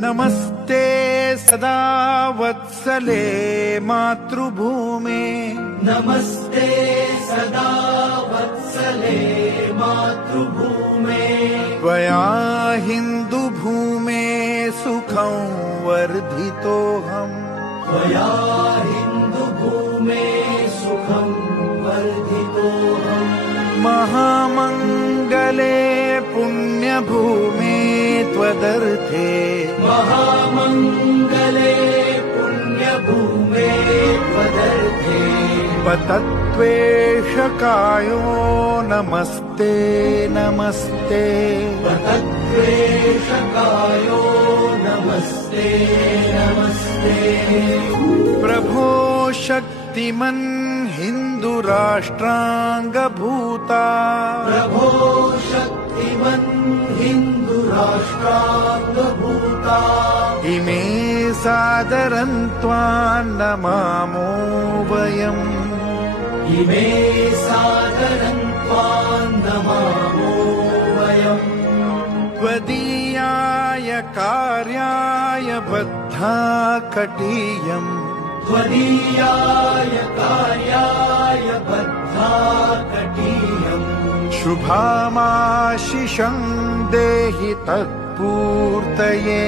नमस्ते सदा वत्सले मातृभूमे नमस्ते सदा वत्सले मातृभूमे त्वया हिन्दुभूमे सुखं वर्धितोऽहम् त्वया हिन्दुभूमे सुखं वर्धितोऽहम् महामङ्गले पुण्यभूमे त्वदर्थे महामङ्गले पुण्यभूमे त्वदर्थे पतत्वेषकायो नमस्ते नमस्ते पतत्वेषकायो नमस्ते नमस्ते प्रभो शक्तिमन् हिन्दुराष्ट्राङ्गभूता प्रभो शक्तिमन् हिन्दुराष्ट्राङ्गभूता इमे सादरं त्वां नमामो वयम् इमे सादरं त्वां नमामो वयम् त्वदीयाय कार्याय बद्धा कटीयम् त्वदीयाय कार्याय बद्धा कटीयम् शुभामाशिषं देहि तत्पूर्तये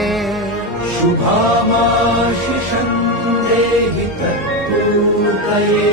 शुभामाशिषं देहि तत्पूर्तये